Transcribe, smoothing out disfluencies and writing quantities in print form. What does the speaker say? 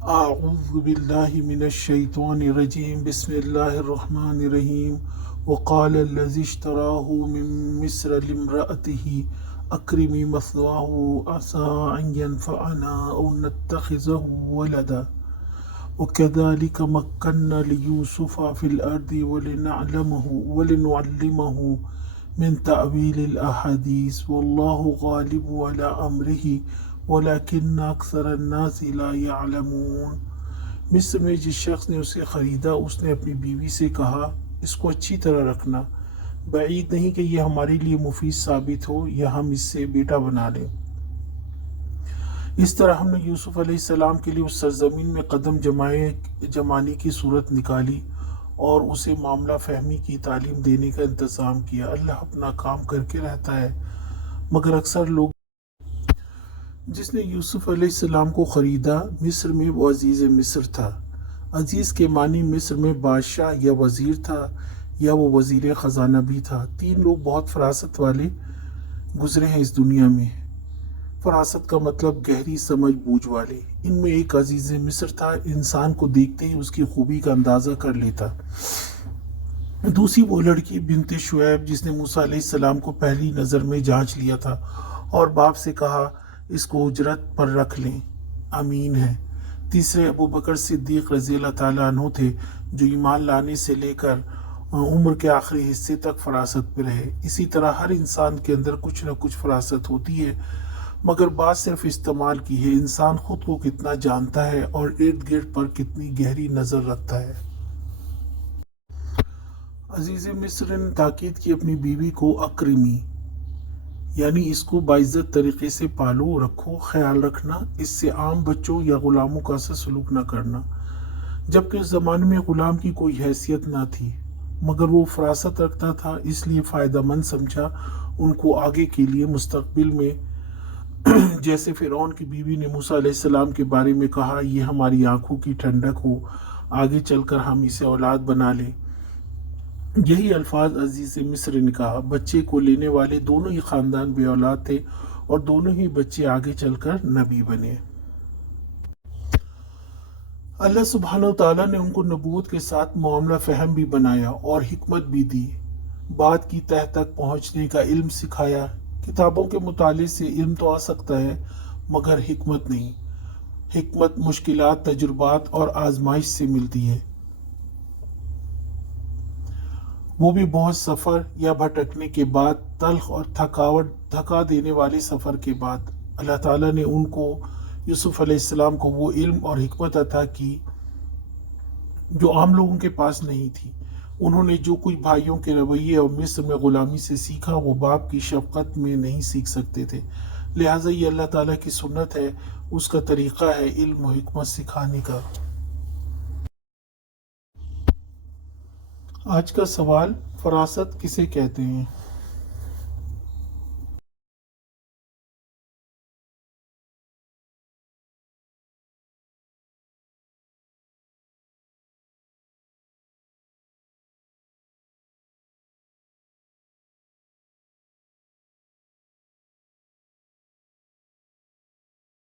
أعوذ بالله من الشيطان الرجيم بسم الله الرحمن الرحيم وقال الذي اشتراه من مصر لامرأته أكرمي مثواه عسى أن ينفعنا أو نتخذه ولدا وكذلك مكنا ليوسف في الأرض ولنعلمه من تأويل الأحاديث والله غالب على أمره ولكن أكثر الناس لا يعلمون۔ مصر میں جس شخص نے اسے خریدا اس نے اپنی بیوی سے کہا اس کو اچھی طرح رکھنا، بعید نہیں کہ یہ ہمارے لیے مفید ثابت ہو یا ہم اس سے بیٹا بنا لیں۔ اس طرح ہم نے یوسف علیہ السلام کے لیے اس سرزمین میں قدم جمانے کی صورت نکالی اور اسے معاملہ فہمی کی تعلیم دینے کا انتظام کیا۔ اللہ اپنا کام کر کے رہتا ہے مگر اکثر لوگ۔ جس نے یوسف علیہ السلام کو خریدا مصر میں وہ عزیز مصر تھا۔ عزیز کے معنی مصر میں بادشاہ یا وزیر تھا یا وہ وزیر خزانہ بھی تھا۔ 3 لوگ بہت فراست والے گزرے ہیں اس دنیا میں۔ فراست کا مطلب گہری سمجھ بوجھ والے۔ ان میں ایک عزیز مصر تھا، انسان کو دیکھتے ہی اس کی خوبی کا اندازہ کر لیتا۔ دوسری وہ لڑکی بنت شعیب جس نے موسیٰ علیہ السلام کو پہلی نظر میں جانچ لیا تھا اور باپ سے کہا اس کو اجرت پر رکھ لیں، امین ہے۔ تیسرے ابو بکر صدیق رضی اللہ تعالیٰ عنہ تھے جو ایمان لانے سے لے کر عمر کے آخری حصے تک فراست پہ رہے۔ اسی طرح ہر انسان کے اندر کچھ نہ کچھ فراست ہوتی ہے مگر بات صرف استعمال کی ہے۔ انسان خود کو کتنا جانتا ہے اور ارد گرد پر کتنی گہری نظر رکھتا ہے۔ عزیز مصر نے تاکید کی اپنی بیوی کو اکرمی، یعنی اس کو باعزت طریقے سے پالو رکھو، خیال رکھنا، اس سے عام بچوں یا غلاموں کا سا سلوک نہ کرنا۔ جبکہ اس زمانے میں غلام کی کوئی حیثیت نہ تھی مگر وہ فراست رکھتا تھا، اس لیے فائدہ مند سمجھا ان کو آگے کے لیے مستقبل میں۔ جیسے فرعون کی بیوی نے موسیٰ علیہ السلام کے بارے میں کہا یہ ہماری آنکھوں کی ٹھنڈک ہو، آگے چل کر ہم اسے اولاد بنا لیں۔ یہی الفاظ عزیز مصر نے کہا۔ بچے کو لینے والے دونوں ہی خاندان بے اولاد تھے اور دونوں ہی بچے آگے چل کر نبی بنے۔ اللہ سبحانہ وتعالیٰ نے ان کو نبوت کے ساتھ معاملہ فہم بھی بنایا اور حکمت بھی دی، بات کی تہ تک پہنچنے کا علم سکھایا۔ کتابوں کے مطالعے سے علم تو آ سکتا ہے مگر حکمت نہیں۔ حکمت مشکلات، تجربات اور آزمائش سے ملتی ہے، وہ بھی بہت سفر یا بھٹکنے کے بعد، تلخ اور تھکا دینے والے سفر کے بعد۔ اللہ تعالیٰ نے ان کو یوسف علیہ السلام کو وہ علم اور حکمت عطا کی جو عام لوگوں کے پاس نہیں تھی۔ انہوں نے جو کچھ بھائیوں کے رویے اور مصر میں غلامی سے سیکھا وہ باپ کی شفقت میں نہیں سیکھ سکتے تھے، لہٰذا یہ اللہ تعالیٰ کی سنت ہے، اس کا طریقہ ہے علم و حکمت سکھانے کا۔ آج کا سوال، فراست کسے کہتے ہیں؟